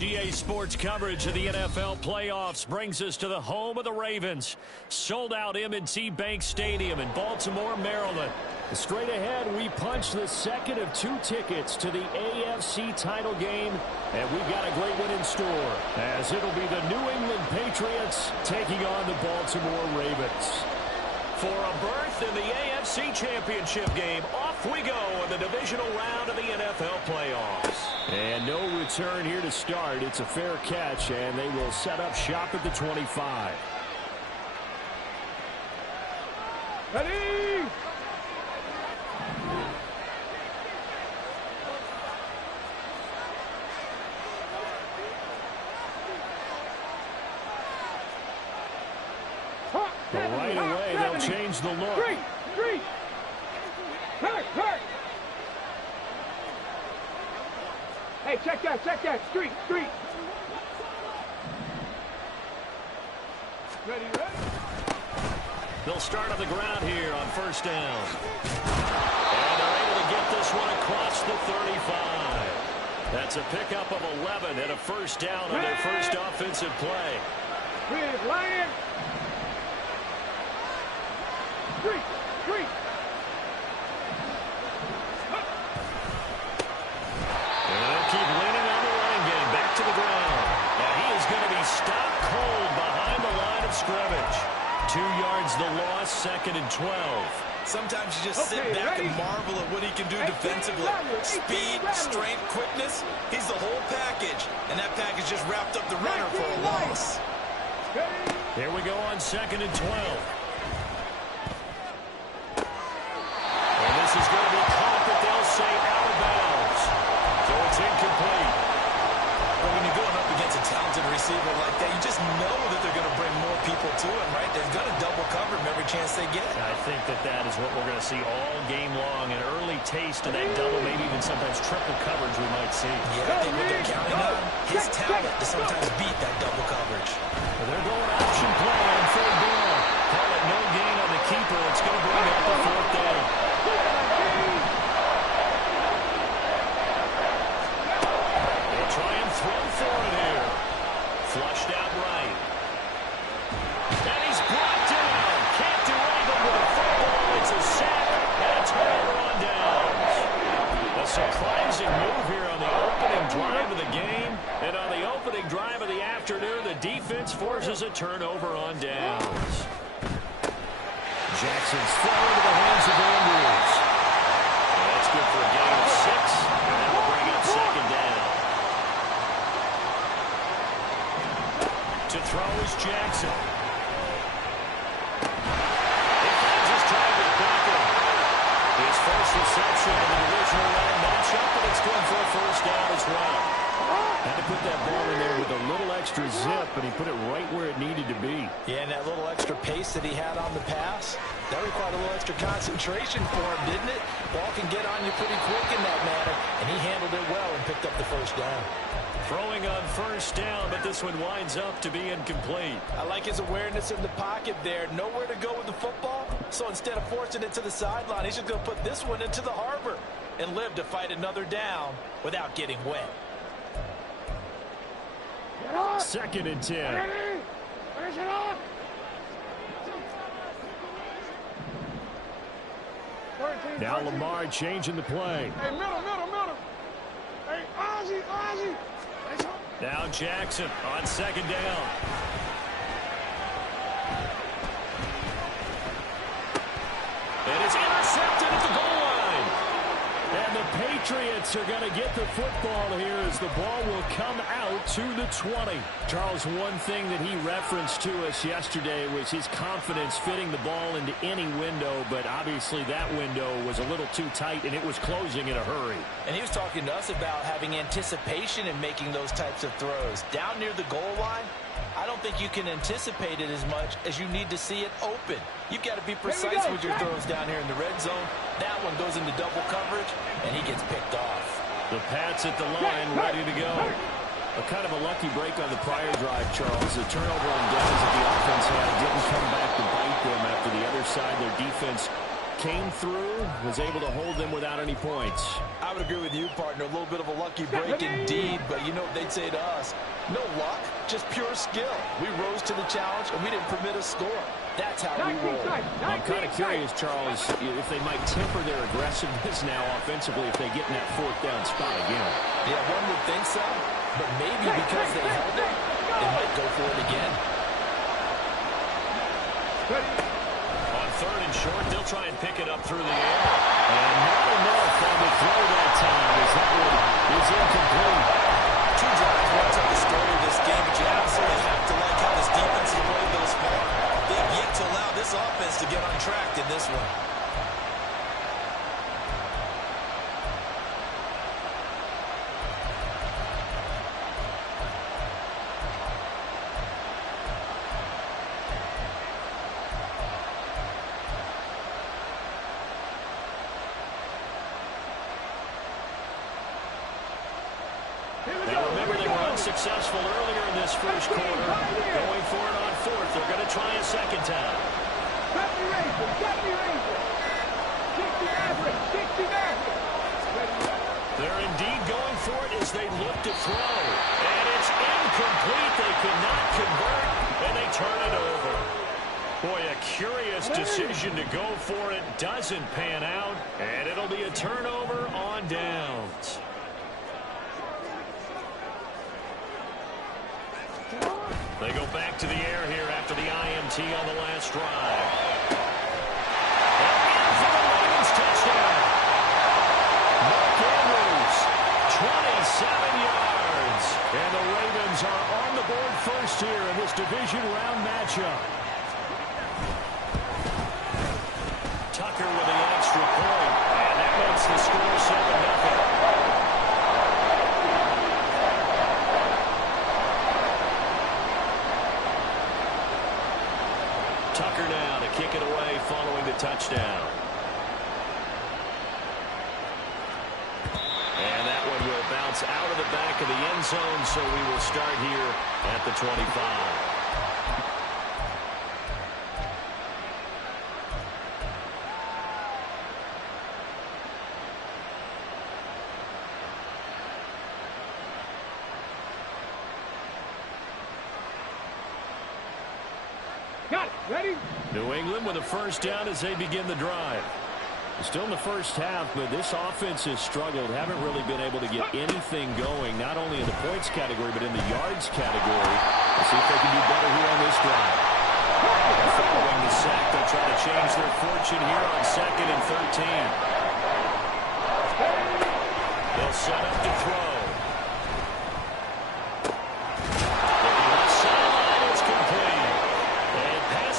EA Sports coverage of the NFL playoffs brings us to the home of the Ravens. Sold out M&T Bank Stadium in Baltimore, Maryland. Straight ahead, we punch the second of 2 tickets to the AFC title game, and we've got a great one in store, as it'll be the New England Patriots taking on the Baltimore Ravens. For a berth in the AFC Championship game, off we go in the divisional round of the NFL playoffs. And no return here to start. It's a fair catch, and they will set up shop at the 25. Ready? But right away, they'll change the look. Three. Hurt. Hey, check that. Street. Ready. They'll start on the ground here on first down. And they're able to get this one across the 35. That's a pickup of 11 and a first down on their first offensive play. Here's Lion. Three. And they'll keep leaning on the running game. Back to the ground. Now he is going to be stopped cold behind the line of scrimmage. 2 yards the loss, 2nd and 12. Sometimes you just sit back and marvel at what he can do defensively. Speed, strength, quickness. He's the whole package. And that package just wrapped up the runner for a loss. Here we go on 2nd and 12. This is going to be caught, but they'll say out of bounds. So it's incomplete. Well, when you're going up against a talented receiver like that, you just know that they're going to bring more people to him, right? They're going to double cover him every chance they get. I think that is what we're going to see all game long. An early taste of that double, maybe even sometimes triple coverage we might see. Yeah, I think what they're counting on, his talent to sometimes beat that double coverage. Well, they're going option play on 3rd down. Call it no gain on the keeper. It's going to bring up the 4th down. Flushed out right. And he's brought down. Can't do anything with a football. It's a sack and a turnover on downs. A surprising move here on the opening drive of the game. And on the opening drive of the afternoon, the defense forces a turnover on downs. Jackson's throw into the hands of Andrews. And that's good for a gain of 6. And that will bring up 2nd down. To throw is Jackson. He finds his target Becker. His first reception in the divisional round matchup, and it's good for a first down as well. Had to put that ball in there with a little extra zip, and he put it right where it needed to be. Yeah, and that little extra pace that he had on the pass, that required a little extra concentration for him, didn't it? Ball can get on you pretty quick in that manner, and he handled it well and picked up the first down. Throwing on first down, but this one winds up to be incomplete. I like his awareness in the pocket there. Nowhere to go with the football, so instead of forcing it to the sideline, he's just going to put this one into the harbor and live to fight another down without getting wet. 2nd and 10. Now Lamar changing the play. Hey, middle. Hey, Ozzie. Now Jackson on 2nd down. And it's intercepted at the goal line. And the Patriots are going to get the football here as the ball will come out to the 20. Charles, one thing that he referenced to us yesterday was his confidence fitting the ball into any window, but obviously that window was a little too tight, and it was closing in a hurry. And he was talking to us about having anticipation in making those types of throws. Down near the goal line, I don't think you can anticipate it as much as you need to see it open. You've got to be precise with your throws down here in the red zone. That one goes into double coverage, and he gets picked off. The Pats at the line, ready to go. A kind of a lucky break on the prior drive, Charles. The turnover on downs that the offense had didn't come back to bite them after the other side. Their defense came through, was able to hold them without any points. I would agree with you, partner. A little bit of a lucky break indeed, but you know what they'd say to us? No luck, just pure skill. We rose to the challenge, and we didn't permit a score. That's how we roll. I'm kind of curious, Charles, if they might temper their aggressiveness now offensively if they get in that fourth down spot again. Yeah, one would think so, but maybe because they held it, they might go for it again. On third and short, they'll try and pick it up through the air. And not enough on the throw that time as that one is incomplete. Two drives, one tell the story of this game, but you absolutely have to like how this defense has played thus far. They have yet to allow this offense to get on track in this one. Now remember, they were unsuccessful earlier in this first quarter. Going for it on fourth. They're going to try a second time. 60 average. They're indeed going for it as they look to throw. And it's incomplete. They cannot convert, and they turn it over. Boy, a curious decision to go for it. Doesn't pan out, and it'll be a turnover on downs. They go back to the air here after the IMT on the last drive. And for the Ravens touchdown. Mark Andrews, 27 yards. And the Ravens are on the board first here in this division round matchup. Tucker with the extra point. And that makes the score 7-0. Tucker now to kick it away following the touchdown. And that one will bounce out of the back of the end zone, so we will start here at the 25. Got it. Ready? New England with a first down as they begin the drive. Still in the first half, but this offense has struggled. Haven't really been able to get anything going, not only in the points category, but in the yards category. We'll see if they can do better here on this drive. And following the sack, they'll try to change their fortune here on 2nd and 13. They'll set up to throw.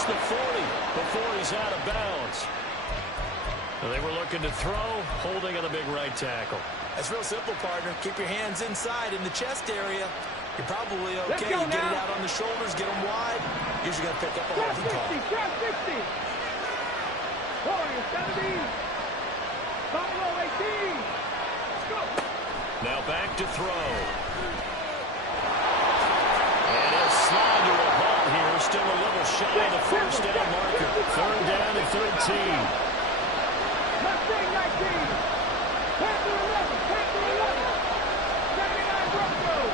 The 40 before he's out of bounds. They were looking to throw, holding on the big right tackle. That's real simple, partner. Keep your hands inside in the chest area. You're probably okay. You get it out on the shoulders, get them wide. Usually going to pick up a holding call. 60, 60. 40, 70. Buffalo 18. Let's go. Now back to throw. And he'll slide to a halt here. Still a little shy of the first down marker. 3rd down and 13. Mustang 19. Panther 11. Panther 11. 79 Broncos.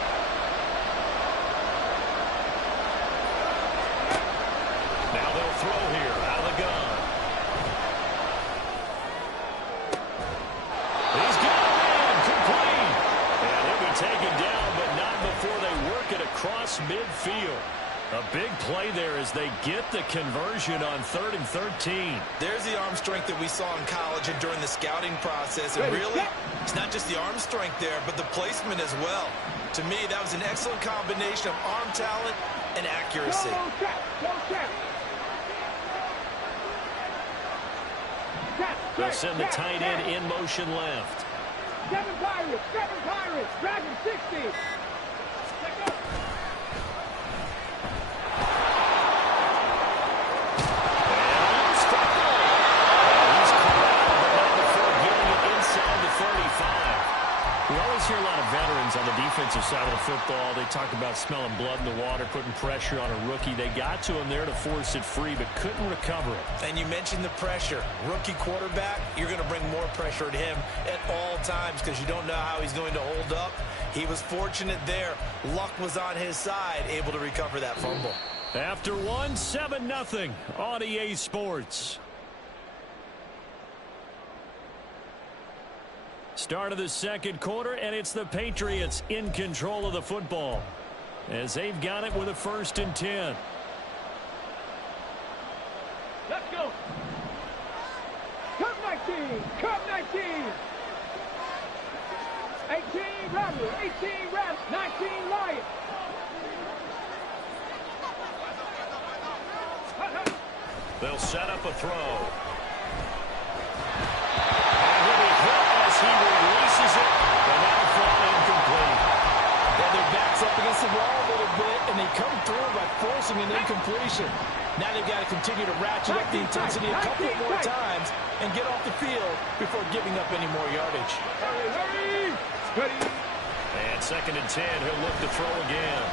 Now they'll throw here out of the gun. He's got it in. Complete. And he'll be taken down, but not before they work it across midfield. A big play there as they get the conversion on 3rd and 13. There's the arm strength that we saw in college and during the scouting process. And really, it's not just the arm strength there, but the placement as well. To me, that was an excellent combination of arm talent and accuracy. They'll send the tight end in motion left. 7 Pirates. Dragon 60. We always hear a lot of veterans on the defensive side of the football, they talk about smelling blood in the water, putting pressure on a rookie. They got to him there to force it free, but couldn't recover it. And you mentioned the pressure. Rookie quarterback, you're going to bring more pressure at him at all times because you don't know how he's going to hold up. He was fortunate there. Luck was on his side, able to recover that fumble. After one, 7-0 on EA Sports. Start of the second quarter, and it's the Patriots in control of the football as they've got it with a 1st and 10. Let's go. Come 19. Come 19. 18 Rattler. 18 Rattler. 19 Lion. They'll set up a throw. And he'll be hit as he releases it, and that'll fall incomplete. Yeah, their back's up against the wall a little bit, and they come through by forcing an incompletion. Now they've got to continue to ratchet up the intensity a couple more times and get off the field before giving up any more yardage. Hurry, hurry. And 2nd and 10, he'll look to throw again.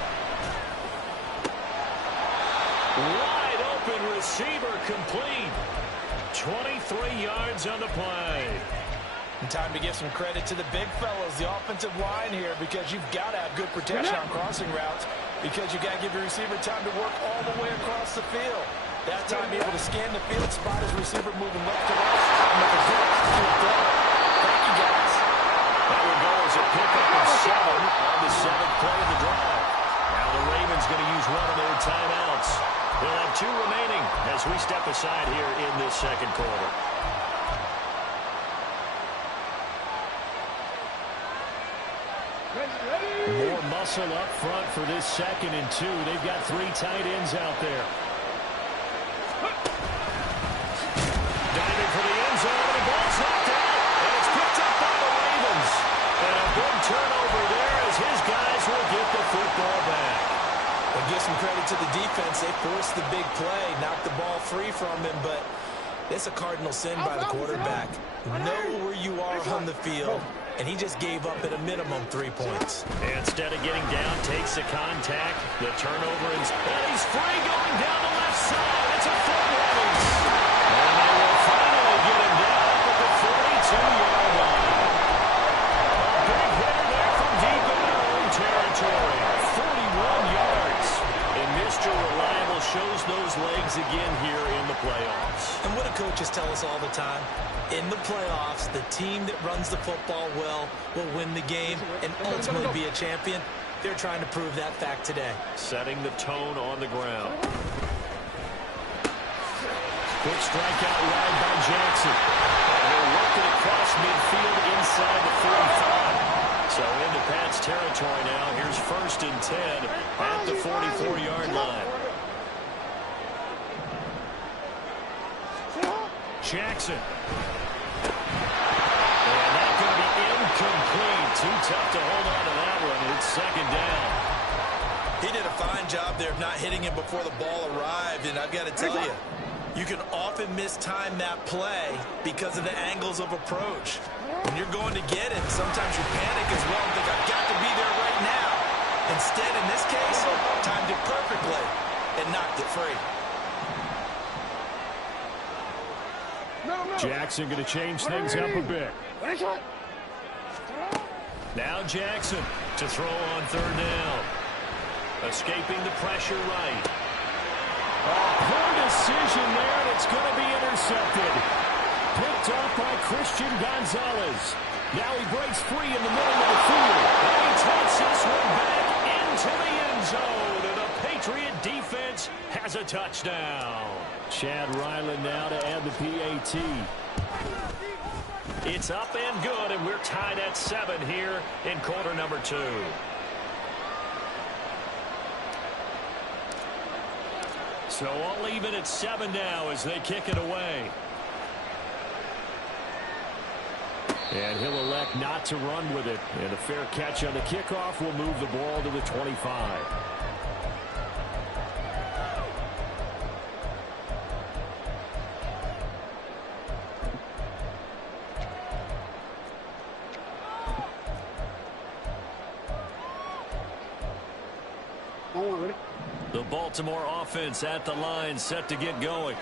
Wide open receiver complete. 23 yards on the play. And time to give some credit to the big fellows, the offensive line here, because you've got to have good protection on crossing routes because you've got to give your receiver time to work all the way across the field. That time, able to scan the field, spot his receiver moving left to right, and make a good accurate throw. Thank you, guys. That will go as a pickup of 7 on the 7th play of the drive. Now the Ravens going to use one of their timeouts. They'll have 2 remaining as we step aside here in this second quarter. More muscle up front for this 2nd and 2. They've got 3 tight ends out there. Diving for the end zone, and the ball's knocked out, and it's picked up by the Ravens. And a big turnover there as his guys will get the football back. We'll give some credit to the defense. They forced the big play, knocked the ball free from him, but it's a cardinal sin by the quarterback. Know where you are on the field, and he just gave up at a minimum 3 points. And instead of getting down, takes the contact, the turnover, and he's free going down the left side. It's a foot race. And they will finally get him down up at the 42-yard line. A big hitter there from deep in their own territory. 41 yards. And Mr. Reliable shows those legs again here in the playoffs. And what do coaches tell us all the time? In the playoffs, the team that runs the football well will win the game and ultimately be a champion. They're trying to prove that fact today. Setting the tone on the ground. Quick strikeout ride by Jackson. And he'll work it across midfield inside the 45. So into Pat's territory now. Here's 1st and 10 at the 44-yard line. Jackson. And that's going to be incomplete. Too tough to hold on to that one. It's 2nd down. He did a fine job there of not hitting him before the ball arrived, and I've got to tell you, you can often mistime that play because of the angles of approach. When you're going to get it, sometimes you panic as well and think, I've got to be there right now. Instead, in this case, timed it perfectly and knocked it free. Jackson going to change things up a bit. Now Jackson to throw on 3rd down. Escaping the pressure right. Poor decision there, and it's going to be intercepted. Picked off by Christian Gonzalez. Now he breaks free in the middle of the field. And he takes this one back into the end zone. And the Patriot defense has a touchdown. Chad Ryland now to add the PAT. It's up and good, and we're tied at 7 here in quarter number 2. So all even at 7 now as they kick it away. And he'll elect not to run with it. And a fair catch on the kickoff will move the ball to the 25. The Baltimore offense at the line, set to get going.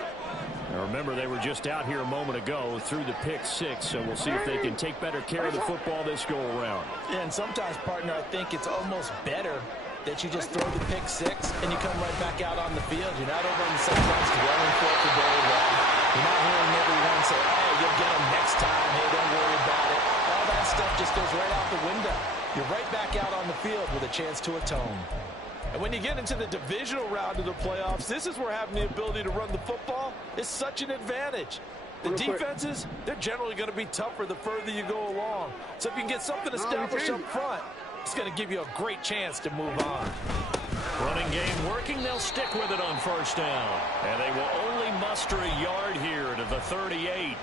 Now remember, they were just out here a moment ago through the pick six, so we'll see if they can take better care of the football this go-around. Yeah, and sometimes, partner, I think it's almost better that you just throw the pick six and you come right back out on the field. You're not over on the sidelines dwelling for it for very long. You're not hearing everyone say, hey, you'll get them next time. Hey, don't worry about it. All that stuff just goes right out the window. You're right back out on the field with a chance to atone. And when you get into the divisional round of the playoffs, this is where having the ability to run the football is such an advantage. The defenses, they're generally going to be tougher the further you go along. So if you can get something established up front, it's going to give you a great chance to move on. Running game working, they'll stick with it on first down. And they will only muster a yard here to the 38.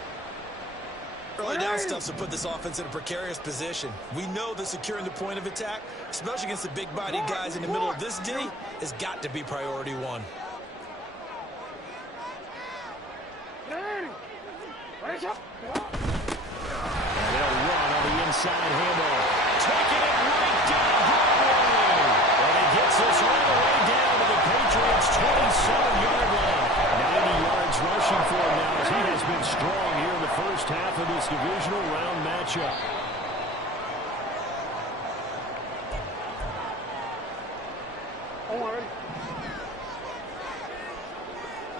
Early down stuff to put this offense in a precarious position. We know that securing the point of attack, especially against the big-bodied guys in the middle of this D, has got to be priority one. And they'll run on the inside handoff. Taking it right down Broadway. And he gets this right away down to the Patriots' 27-yard line. 90 yards rushing for him now as he has been strong here in the first half of this divisional round matchup.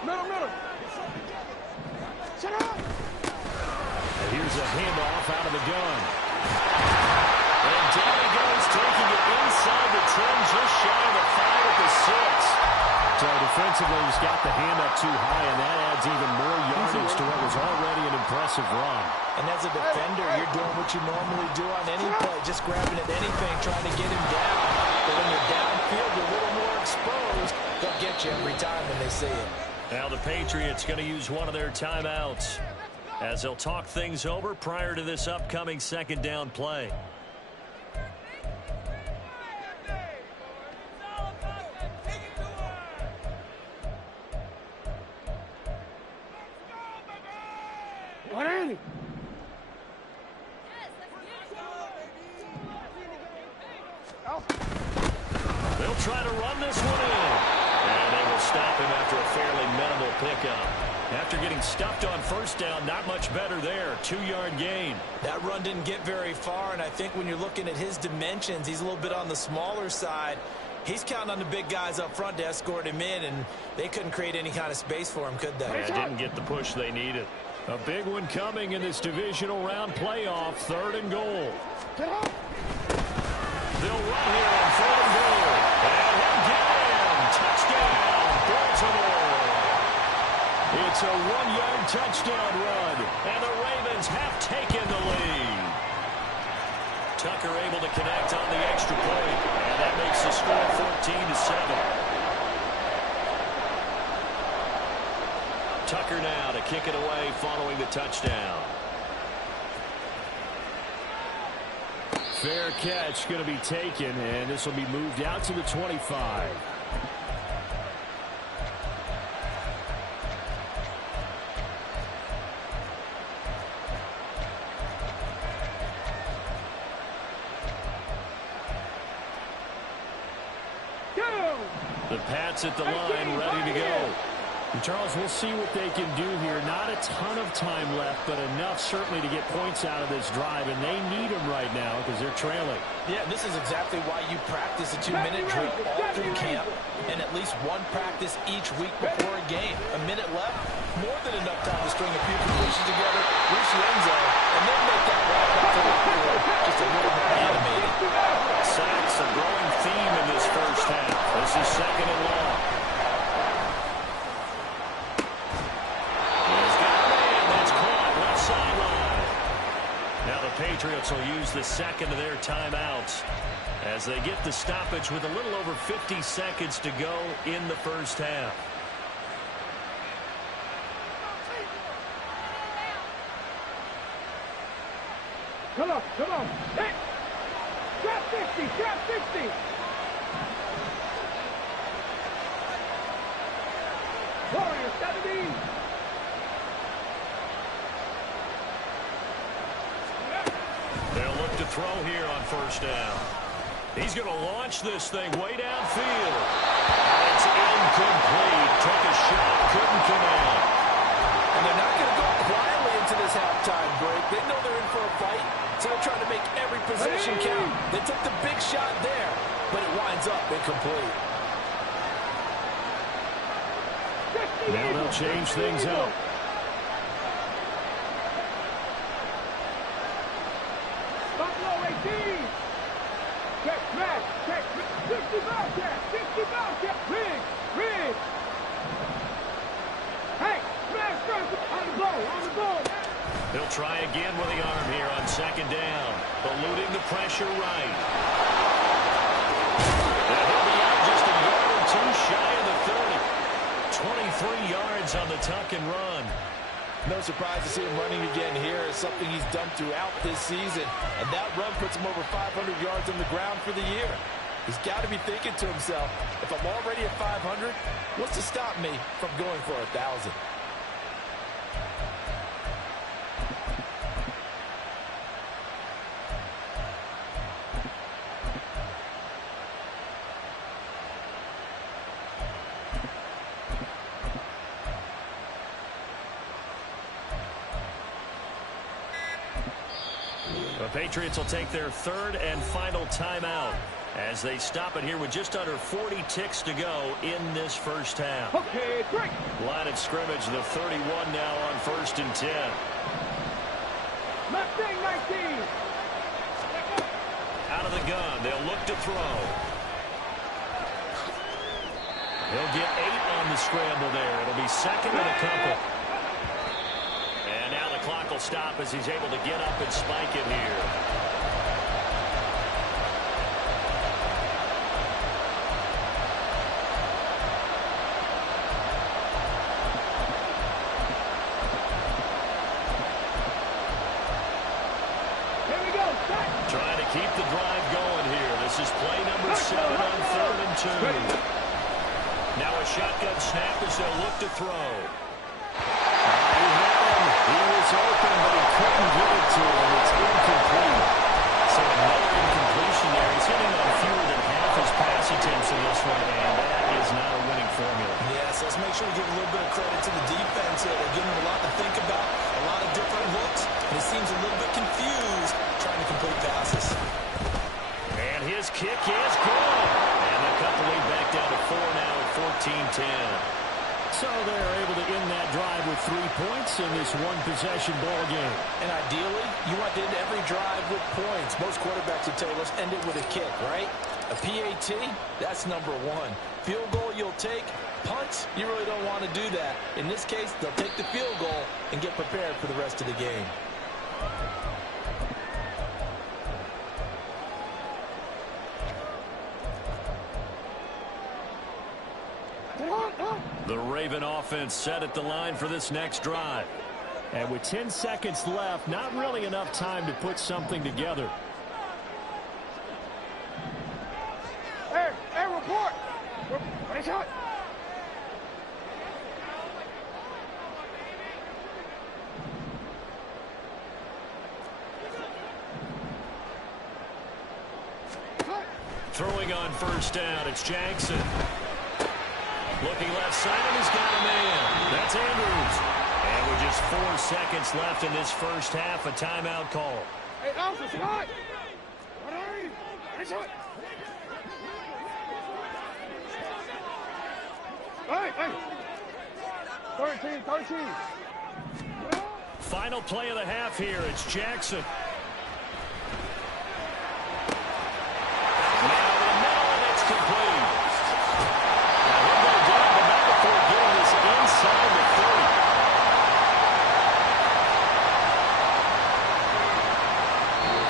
Middle. Shut up. And here's a handoff out of the gun. And down he goes, taking it inside the 10, just shy of the 5 at the 6. So defensively, he's got the hand up too high, and that adds even more yardage to what was already an impressive run. And as a defender, you're doing what you normally do on any play, just grabbing at anything, trying to get him down. But when you're downfield, you're a little more exposed. They'll get you every time when they see it. Now the Patriots going to use one of their timeouts as they'll talk things over prior to this upcoming second down play. They'll try to run this one in. And they will stop him after a fairly minimal pickup. After getting stuffed on first down, not much better there. 2-yard gain. That run didn't get very far, and I think when you're looking at his dimensions, he's a little bit on the smaller side. He's counting on the big guys up front to escort him in, and they couldn't create any kind of space for him, could they? Yeah, didn't get the push they needed. A big one coming in this divisional round playoff, 3rd and goal. They'll run here on 3rd and goal. And he'll get in. Touchdown, Baltimore. It's a 1-yard touchdown run, and the Ravens have taken the lead. Tucker able to connect on the extra point, and that makes the score 14-7. Tucker now to kick it away following the touchdown. Fair catch going to be taken, and this will be moved out to the 25. The Pats at the line, ready to go. And Charles, we'll see what they can do here. Not a ton of time left, but enough certainly to get points out of this drive, and they need them right now because they're trailing. Yeah, this is exactly why you practice a 2-minute drill all through camp and at least one practice each week before a game. A minute left, more than enough time to string a few completions together, reach the end zone, and then make that walk up to the field just a little more animated. Sacks a growing theme in this first half. This is 2nd and long. Patriots will use the second of their timeouts as they get the stoppage with a little over 50 seconds to go in the first half. Come on. Hit. Drop 50. Warrior 70. They'll look to throw here on first down. He's going to launch this thing way downfield. And it's incomplete. Took a shot, couldn't connect. And they're not going to go quietly into this halftime break. They know they're in for a fight, so they're trying to make every possession count. They took the big shot there, but it winds up incomplete. Now they'll change things up. Buffalo 18. Check, smash, check, 60 Bobcat, 60 Bobcat, rig. Hey, smash first, on the ball. He'll try again with the arm here on second down, eluding the pressure right. And he'll be out just a yard or two shy of the 30. 23 yards on the tuck and run. No surprise to see him running again here. It's something he's done throughout this season. And that run puts him over 500 yards on the ground for the year. He's got to be thinking to himself, if I'm already at 500, what's to stop me from going for 1,000? The Patriots will take their third and final timeout as they stop it here with just under 40 ticks to go in this first half. Okay, break. Line of scrimmage, the 31 now on 1st and 10. Mustang 19. Out of the gun, they'll look to throw. He'll get 8 on the scramble there. It'll be second and a couple. And now the clock will stop as he's able to get up and spike it here. Here we go, set. Trying to keep the drive going here. This is play number 7 on 3rd and 2. Now a shotgun snap as they'll look to throw. He was open, but he couldn't get it to him. It's incomplete. So another incompletion there. He's hitting on fewer than half his pass attempts in this one, and that is not a winning formula. Yes, let's make sure we give a little bit of credit to the defense here. They're giving him a lot to think about, a lot of different looks, and he seems a little bit confused trying to complete passes. And his kick is good. And the couple lead back down to 4 now at 14-10. So they're able to end that drive with 3 points in this one-possession ball game. And ideally, you want to end every drive with points. Most quarterbacks would tell you, let's end it with a kick, right? A PAT, that's number 1. Field goal you'll take. Punts, you really don't want to do that. In this case, they'll take the field goal and get prepared for the rest of the game. The Raven offense set at the line for this next drive. And with 10 seconds left, not really enough time to put something together. Hey, report. What is it? Throwing on first down, it's Jackson. Looking left side, and he's got a man. That's Andrews. And with just 4 seconds left in this first half, a timeout call. Hey, Alpha, Scott. What are you? What is it? Hey. 13. Final play of the half here. It's Jackson. Now to the middle, and it's complete. Now he'll go down, but not before getting this inside the 30.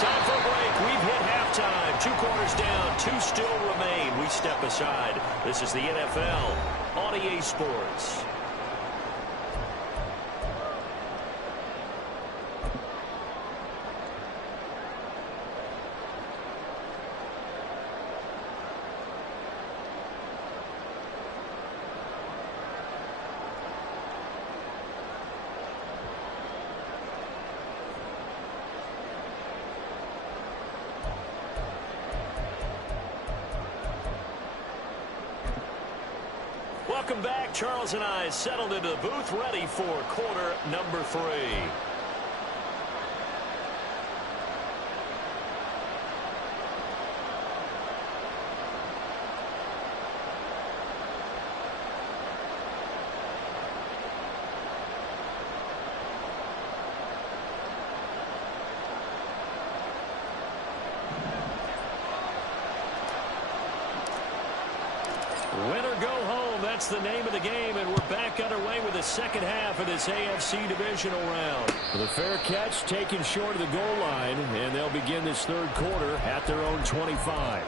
Time for a break. We've hit halftime. 2 quarters down, 2 still remain. We step aside. This is the NFL on EA Sports. Welcome back. Charles and I settled into the booth, ready for quarter number 3. Winner go home. That's the name of the game, and we're back underway with the second half of this AFC divisional round. The fair catch taken short of the goal line, and they'll begin this third quarter at their own 25.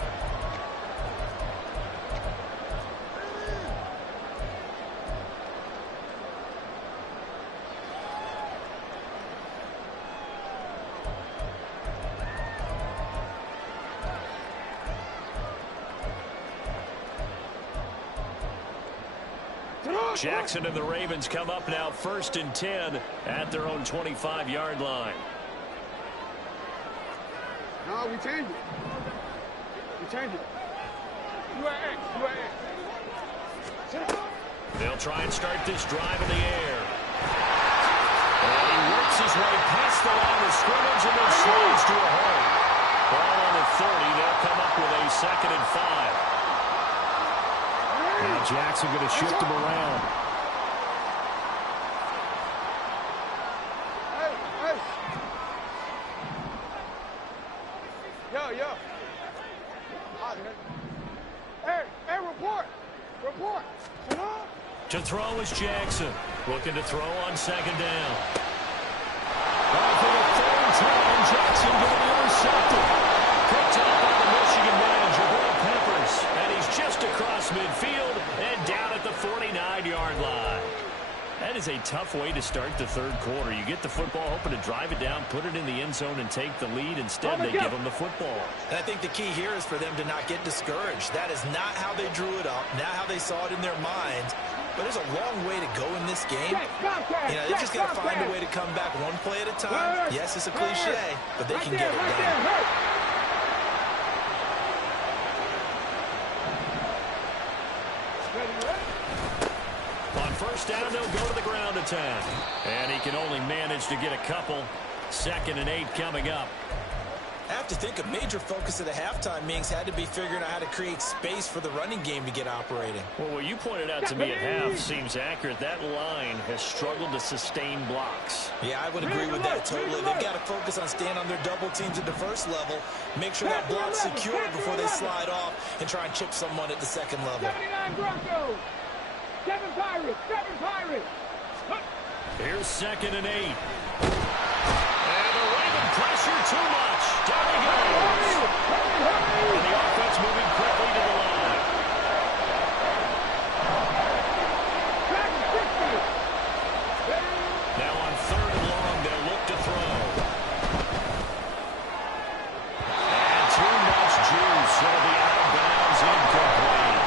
Jackson and the Ravens come up now, 1st and 10 at their own 25-yard line. No, we change it. We change it. You are X. You are X. They'll try and start this drive in the air. And he works his way past the line of scrimmage and then slides to a hole. Ball on the 30. They'll come up with a 2nd and 5. Now Jackson going to shift him around. Hey. Yo. Hey, report. To throw is Jackson. Looking to throw on 2nd down. For the 3rd time, Jackson going to be intercepted. Picked up by the Michigan man, Jabril Peppers. And he's just across midfield and down at the 49-yard line. That is a tough way to start the third quarter. You get the football, hoping to drive it down, put it in the end zone, and take the lead. Instead, they give them the football. And I think the key here is for them to not get discouraged. That is not how they drew it up, not how they saw it in their minds. But there's a long way to go in this game. They just got to find a way to come back one play at a time. Yes, it's a cliche, but they can get it done. On 1st down, they'll go to the ground attack. And he can only manage to get a couple. 2nd and 8 coming up. I have to think a major focus of the halftime meetings had to be figuring out how to create space for the running game to get operating. Well, what you pointed out to me at half seems accurate. That line has struggled to sustain blocks. Yeah, I would agree with that totally. They've got to focus on staying on their double teams at the first level, make sure that block's secure before they slide off, and try and chip someone at the second level. 79 Broncos. 7 Pirates. Here's 2nd and 8. And the Raven pressure too much. Down he goes. And the offense moving quickly to the line. Now on 3rd and long, they'll look to throw. And too much juice. It'll be out of bounds, incomplete.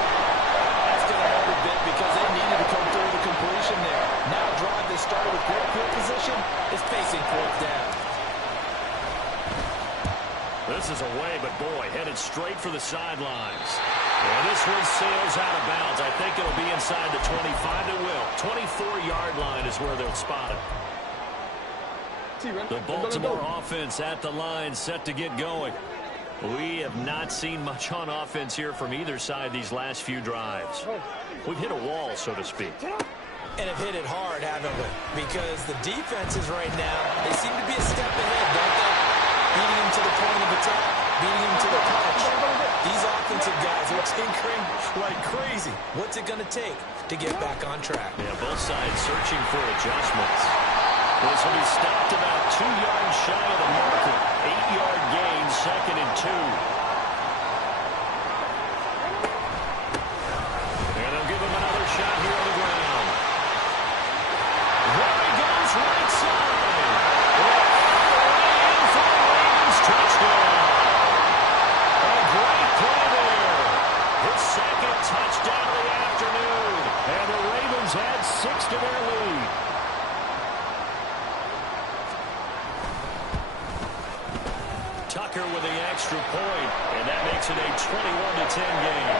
That's going to hurt a bit because they needed to come through the completion there. Now a drive they started with great field position is facing 4th down. This is away, but boy, headed straight for the sidelines. And this one sails out of bounds. I think it'll be inside the 25. It will. 24-yard line is where they'll spot it. The Baltimore offense at the line, set to get going. We have not seen much on offense here from either side these last few drives. We've hit a wall, so to speak. And have hit it hard, haven't we? Because the defenses right now, they seem to be a step ahead, don't they? Beating him to the point of attack, beating him to the punch. These offensive guys are tinkering like crazy. What's it going to take to get back on track? Yeah, both sides searching for adjustments. This will be stopped about 2 yards shy of the marker. 8-yard gain, 2nd and 2. And they'll give him another shot here on the ground. There he goes, right side. Touchdown. A great play there. His 2nd touchdown of the afternoon. And the Ravens add 6 to their lead. Tucker with the extra point, and that makes it a 21-10 game.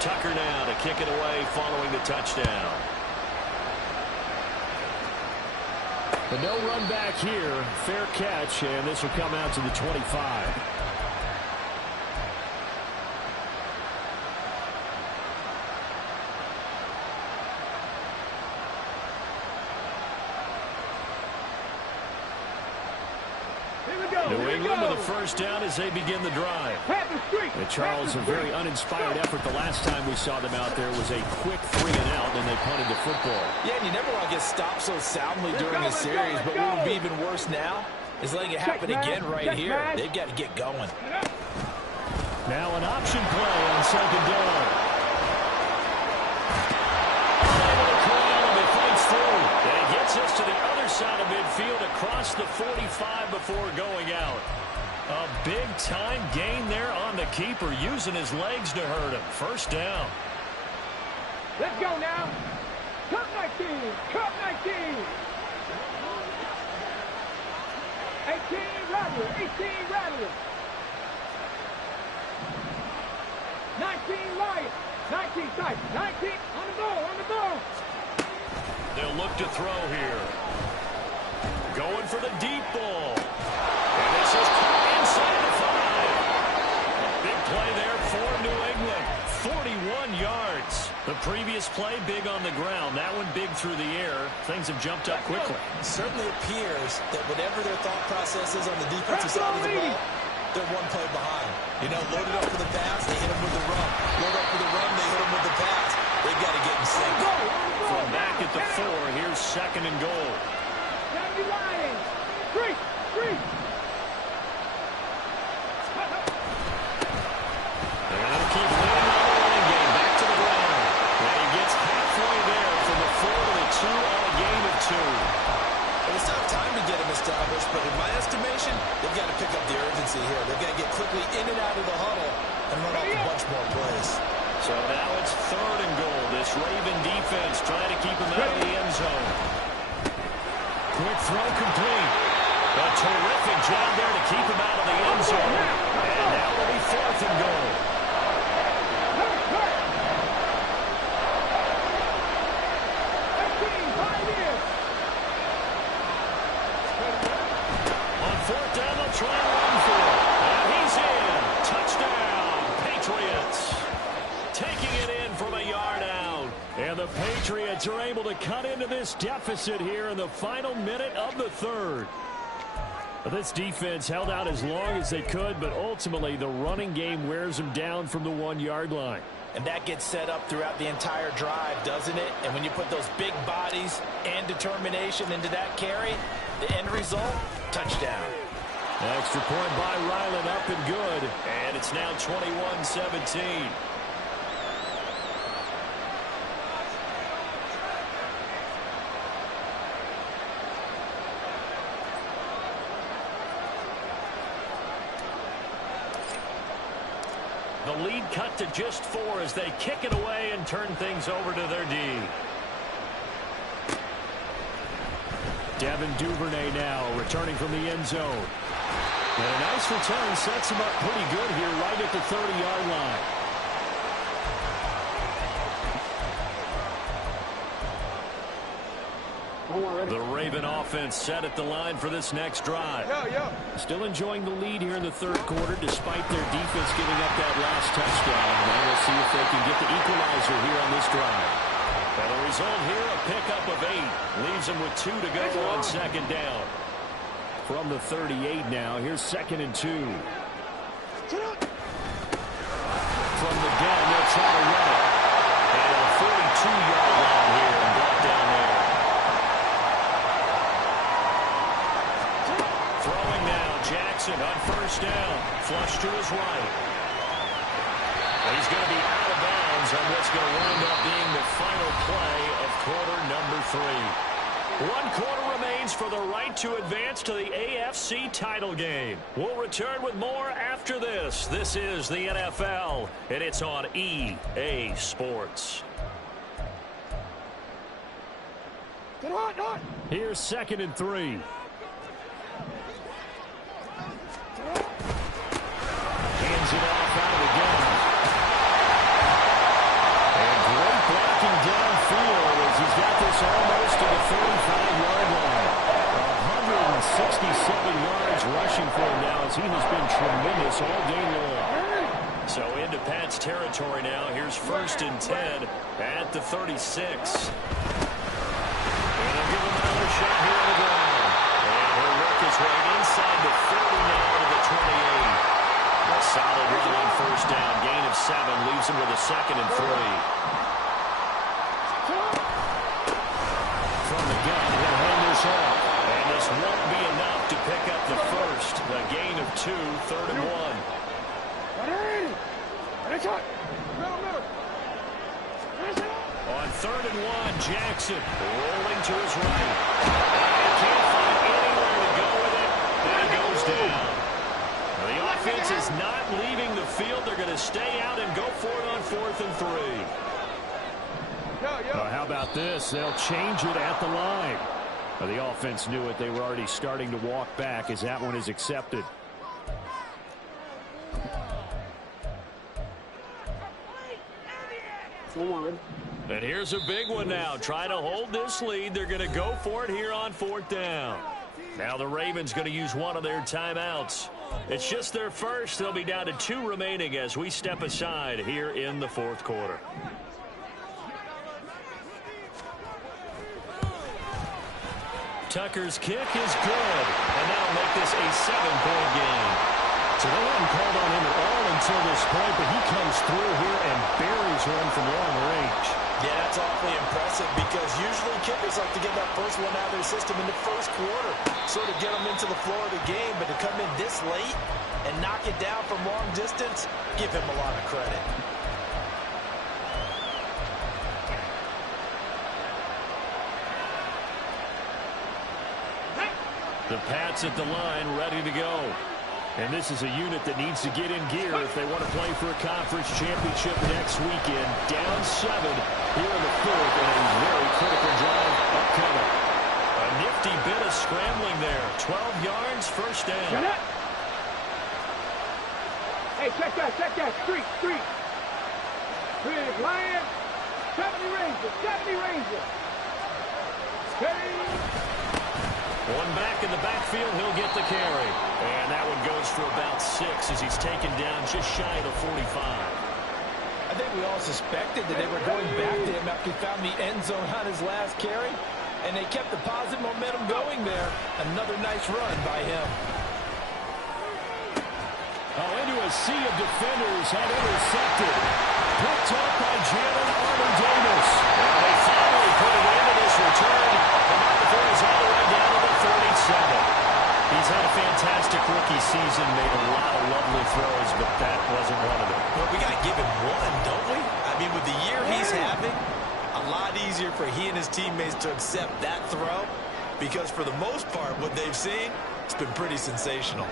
Tucker now to kick it away following the touchdown. But no run back here. Fair catch, and this will come out to the 25. New England with a first down as they begin the drive. And Charles, a very uninspired effort. The last time we saw them out there was a quick 3 and out, and they punted the football. Yeah, and you never want to get stopped so soundly during a series, but what would be even worse now is letting it happen again right here. They've got to get going. Now an option play on second down. And he gets us to the other side of midfield across the 45 before going out. A big-time gain there on the keeper, using his legs to hurt him. First down. Let's go now. Cup 19. Cup 19. 18 Rattler. 18 Rattler. 19 Lion. 19 Sight. 19 on the ball. On the ball. They'll look to throw here. Going for the deep ball. And this is caught inside the 5. Big play there for New England. 41 yards. The previous play big on the ground. That one big through the air. Things have jumped up quickly. It certainly appears that whatever their thought process is on the defensive side of the ball, they're one play behind. You know, loaded up for the pass, they hit them with the run. Load up for the run, they hit them with the pass. They've got to get in sync. From back at the 4, here's second and goal. Free. And they'll keep leading on the running game. Back to the ground. And he gets halfway there from the 4 to the 2 on a gain of 2. Well, it's not time to get him established, but in my estimation, they've got to pick up the urgency here. They've got to get quickly in and out of the huddle and run off a bunch more plays. So now it's third and goal. This Raven defense trying to keep him out of the end zone. Quick throw complete. A terrific job there to keep him out of the end zone. And now it'll be fourth and goal. On fourth down, they'll try and run for it. And he's in. Touchdown, Patriots. Taking it in from a yard out. And the Patriots are able to cut into this deficit here in the final minute of the third. This defense held out as long as they could, but ultimately the running game wears them down from the 1-yard line. And that gets set up throughout the entire drive, doesn't it? And when you put those big bodies and determination into that carry, the end result, touchdown. Extra point by Ryland, up and good. And it's now 21-17. The lead cut to just 4 as they kick it away and turn things over to their D. Devin Duvernay now returning from the end zone. And a nice return sets him up pretty good here right at the 30-yard line. The Raven offense set at the line for this next drive. Still enjoying the lead here in the third quarter despite their defense giving up that last touchdown. Now we'll see if they can get the equalizer here on this drive. And the result here, a pickup of 8. Leaves them with 2 to go on second down. From the 38 now, here's second and 2. From the gun, they'll try to run it. And a 42-yard line here and brought down there. Throwing now, Jackson on first down. Flush to his right. And he's going to be out of bounds on what's going to wind up being the final play of quarter number 3. 1 quarter remains for the right to advance to the AFC title game. We'll return with more after this. This is the NFL, and it's on EA Sports. Here's second and 3. Hands it off out of the gun. this almost to the 45-yard line. 167 yards rushing for him now as he has been tremendous all day long. So into Pat's territory now. Here's 1st and 10 at the 36. And they'll give him another shot here on the ground. And he'll work his way inside the 30 now to the 28. A solid run on 1st down. Gain of 7 leaves him with a 2nd and 3. From the gun, he'll hand this off. And this won't be enough to pick up the 1st. A gain of 2, 3rd and 1. On 3rd and 1, Jackson rolling to his right. And can't find anywhere to go with it. And it goes down. The offense is not leaving the field. They're going to stay out and go for it on 4th and 3. How about this? They'll change it at the line. The offense knew it. They were already starting to walk back as that one is accepted. And here's a big one now. Trying to hold this lead. They're going to go for it here on 4th down. Now the Ravens going to use one of their timeouts. It's just their first. They'll be down to 2 remaining as we step aside here in the 4th quarter. Tucker's kick is good. And that'll make this a 7-point game. So they haven't called on him at all until this point, but he comes through here and buries one from long range. Yeah, that's awfully impressive because usually kickers like to get that first one out of their system in the 1st quarter, sort of get them into the flow of the game, but to come in this late and knock it down from long distance, give him a lot of credit. The Pats at the line, ready to go. And this is a unit that needs to get in gear if they want to play for a conference championship next weekend. Down 7 here in the 4th, and a very critical drive upcoming. A nifty bit of scrambling there. 12 yards, 1st down. Hey, check that. Street. Here's Lion. 70 Ranger. Okay. One back in the backfield, he'll get the carry. And that one goes for about 6 as he's taken down just shy of the 45. I think we all suspected that they were going back to him after he found the end zone on his last carry. And they kept the positive momentum going there. Another nice run by him. Oh, into a sea of defenders and intercepted. Picked up by Jalen Armour-Davis. And they finally put it into this return. And now the ball is all the way down to the 37. He's had a fantastic rookie season, made a lot of lovely throws, but that wasn't one of them. Well, we got to give him one, don't we? I mean, with the year he's having, a lot easier for he and his teammates to accept that throw because for the most part, what they've seen, it's been pretty sensational.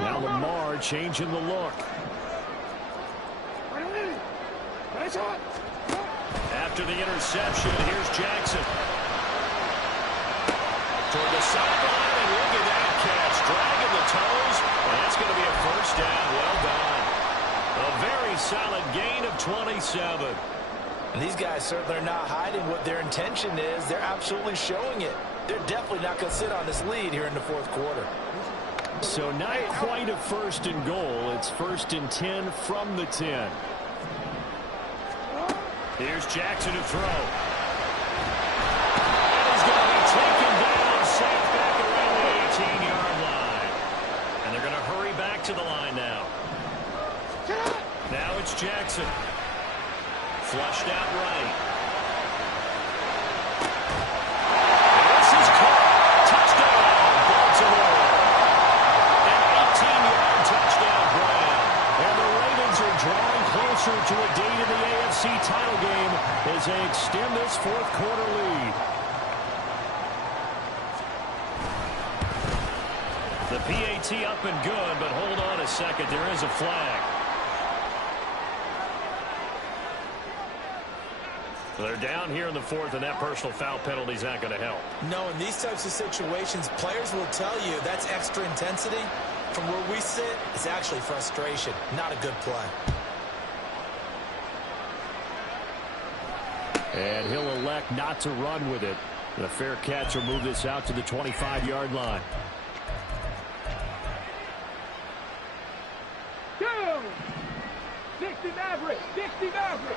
Now Lamar changing the look. After the interception, here's Jackson. Toward the sideline, and look at that catch. Dragging the toes, and that's going to be a 1st down. Well done. A very solid gain of 27. And these guys certainly are not hiding what their intention is. They're absolutely showing it. They're definitely not going to sit on this lead here in the 4th quarter. So not quite a 1st and goal. It's 1st and 10 from the 10. Here's Jackson to throw. And he's going to be taken down, safe back around the 18-yard line. And they're going to hurry back to the line now. Now it's Jackson. Flushed out right. And this is caught. Touchdown, Baltimore. An 18-yard touchdown grab. And the Ravens are drawing closer to a date in the AFC title game as they extend this 4th quarter lead. The PAT up and good, but hold on a second. There is a flag. They're down here in the 4th, and that personal foul penalty is not going to help. No, in these types of situations, players will tell you that's extra intensity. From where we sit, it's actually frustration, not a good play. And he'll elect not to run with it. And a fair catch will move this out to the 25-yard line. Go! 60 Maverick! 60 Maverick!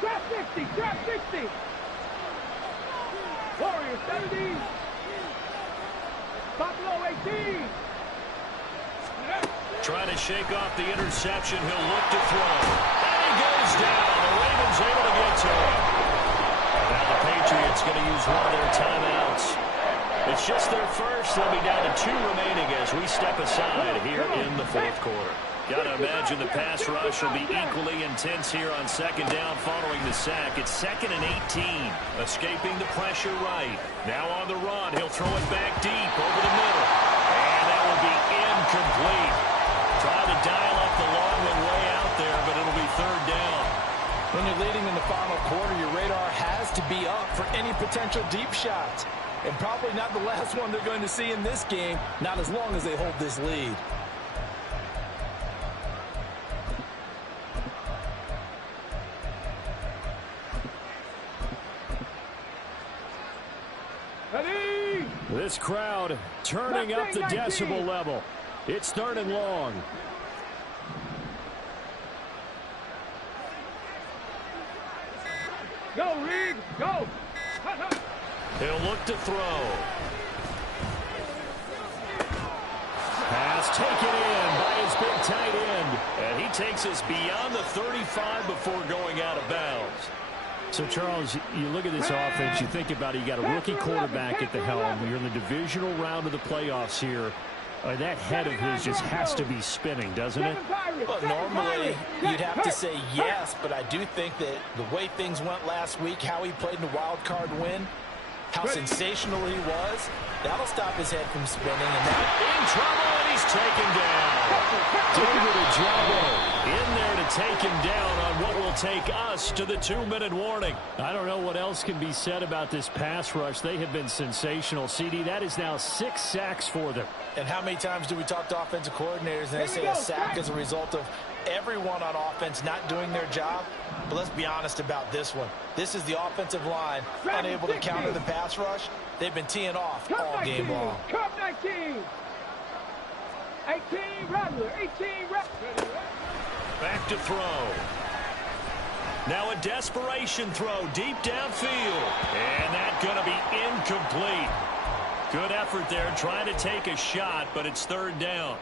Drop 60! Drop 60! Warriors 70! Buffalo 18! Trying to shake off the interception. He'll look to throw. And he goes down. The Ravens able to get to him. Now the Patriots going to use one of their timeouts. It's just their first. They'll be down to 2 remaining as we step aside here in the fourth quarter. Got to imagine the pass rush will be equally intense here on second down following the sack. It's 2nd and 18. Escaping the pressure right. Now on the run. He'll throw it back deep over the middle. And that will be incomplete. Try to dial up the long one way out there, but it'll be 3rd down. When you're leading in the final quarter, your radar has to be up for any potential deep shots. And probably not the last one they're going to see in this game, not as long as they hold this lead. Ready? This crowd turning up the decibel level. It's 3rd and long. Go, Reed! Go! He'll look to throw. Pass taken in by his big tight end. And he takes us beyond the 35 before going out of bounds. So, Charles, you look at this offense, you think about it, you got a rookie quarterback at the helm. You're in the divisional round of the playoffs here. That head of his just has to be spinning, doesn't it? Well, normally you'd have to say yes, but I do think that the way things went last week, how he played in the wild card win, how sensational he was, that'll stop his head from spinning. And now in trouble, and he's taken down. David Ojabo in there to take him down on what will take us to the 2-minute warning. I don't know what else can be said about this pass rush. They have been sensational. CD, that is now 6 sacks for them. And how many times do we talk to offensive coordinators and they say a sack is a result of everyone on offense not doing their job? But let's be honest about this one. This is the offensive line unable to counter the pass rush. They've been teeing off all game long. Cup 19! 18 Rattler! 18 Rattler! Back to throw. Now a desperation throw deep downfield. And that's going to be incomplete. Good effort there trying to take a shot, but it's 3rd down.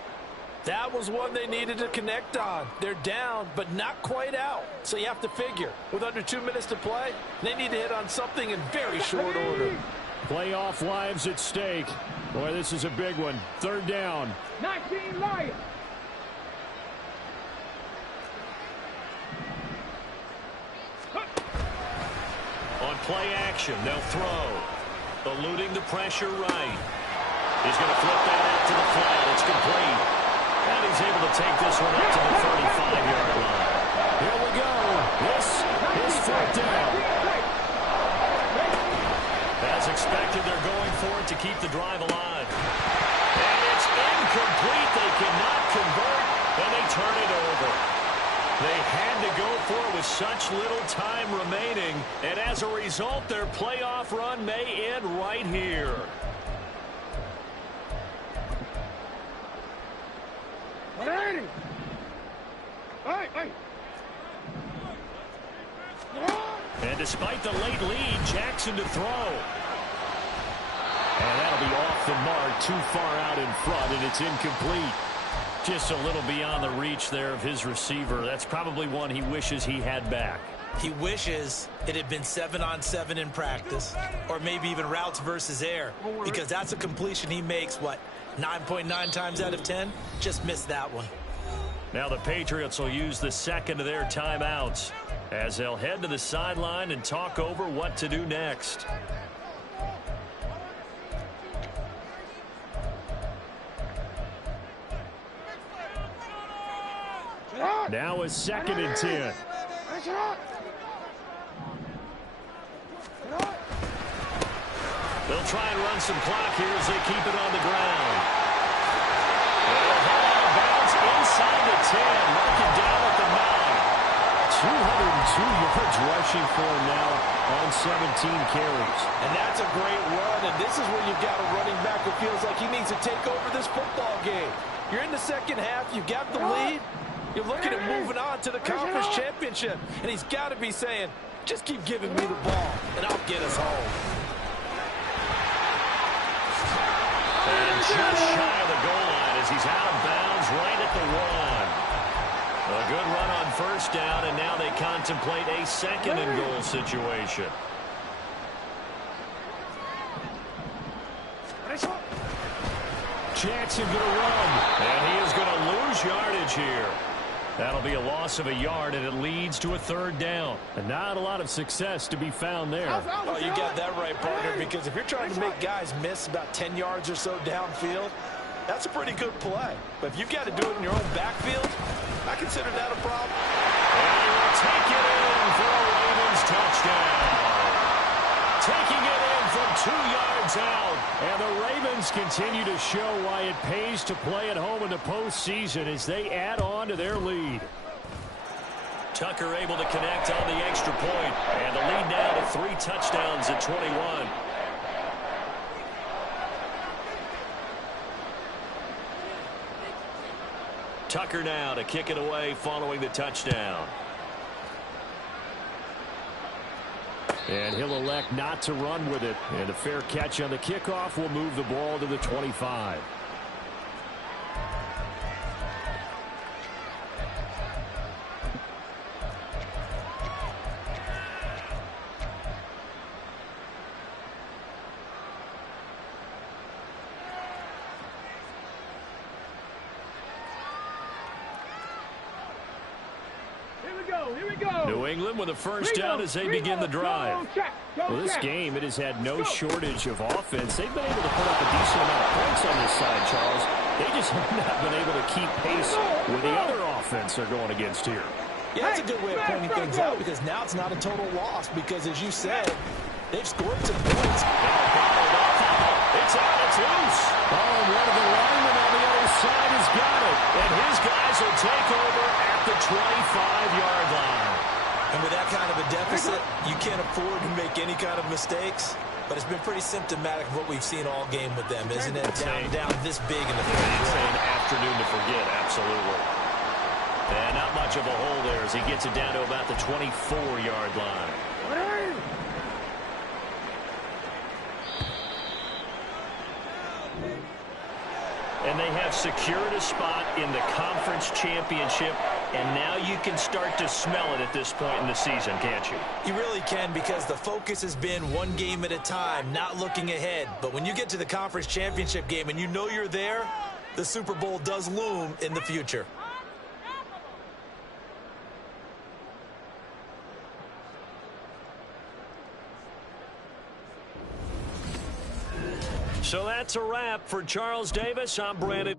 That was one they needed to connect on. They're down, but not quite out. So you have to figure, with under 2 minutes to play, they need to hit on something in very short order. Playoff lives at stake. Boy, this is a big one. 3rd down. 19 Lions. On play action, they'll throw. Eluding the pressure right. He's going to flip that out to the flat. It's complete. And he's able to take this one up to the 35-yard line. Here we go. This is 4th down. As expected, they're going for it to keep the drive alive. And it's incomplete. They cannot convert, and they turn it over. They had to go for it with such little time remaining, and as a result, their playoff run may end right here. And despite the late lead, Jackson to throw. And that'll be off the mark, too far out in front, and it's incomplete. Just a little beyond the reach there of his receiver. That's probably one he wishes he had back. He wishes it had been 7-on-7 in practice, or maybe even routes versus air, because that's a completion he makes, 9.9 times out of 10? Just missed that one. Now the Patriots will use the 2nd of their timeouts as they'll head to the sideline and talk over what to do next. Now is 2nd and 10. They'll try and run some clock here as they keep it on the ground. Bounce inside the 10. Mark it down at the 9. 2 yards rushing for him now on 17 carries. And that's a great run, and this is where you've got a running back who feels like he needs to take over this football game. You're in the second half, you've got the lead, you're looking at moving on to the conference championship, and he's got to be saying, just keep giving me the ball, and I'll get us home. And just shy of the goal line as he's out of bounds right at the 1. A good run on first down, and now they contemplate a second and goal situation. Jackson going to run, and he is going to lose yardage here. That'll be a loss of a yard, and it leads to a third down. And not a lot of success to be found there. Oh, you got that right, partner, because if you're trying to make guys miss about 10 yards or so downfield, that's a pretty good play. But if you've got to do it in your own backfield, I consider that a problem. And he will take it in for a Ravens touchdown. Taking it in from 2 yards out. And the Ravens continue to show why it pays to play at home in the postseason as they add on to their lead. Tucker able to connect on the extra point. And the lead now to 3 touchdowns at 21. Tucker now to kick it away following the touchdown. And he'll elect not to run with it. And a fair catch on the kickoff will move the ball to the 25. New England with a first down as they begin the drive. Well, this game, it has had no shortage of offense. They've been able to put up a decent amount of points on this side, Charles. They just have not been able to keep pace with the other offense they're going against here. Yeah, that's a good way of pointing things out because now it's not a total loss because, as you said, they've scored some points. It's out, it's loose. Oh, one of the linemen on the other side has got it. And his guys will take over at the 25-yard line. And with that kind of a deficit, you can't afford to make any kind of mistakes. But it's been pretty symptomatic of what we've seen all game with them, isn't it? Down this big in the fourth quarter. It's an afternoon to forget, absolutely. And not much of a hole there as he gets it down to about the 24-yard line. And they have secured a spot in the conference championship, and now you can start to smell it at this point in the season, can't you? You really can, because the focus has been one game at a time, not looking ahead. But when you get to the conference championship game and you know you're there, the Super Bowl does loom in the future. So that's a wrap for Charles Davis. I'm Brandon.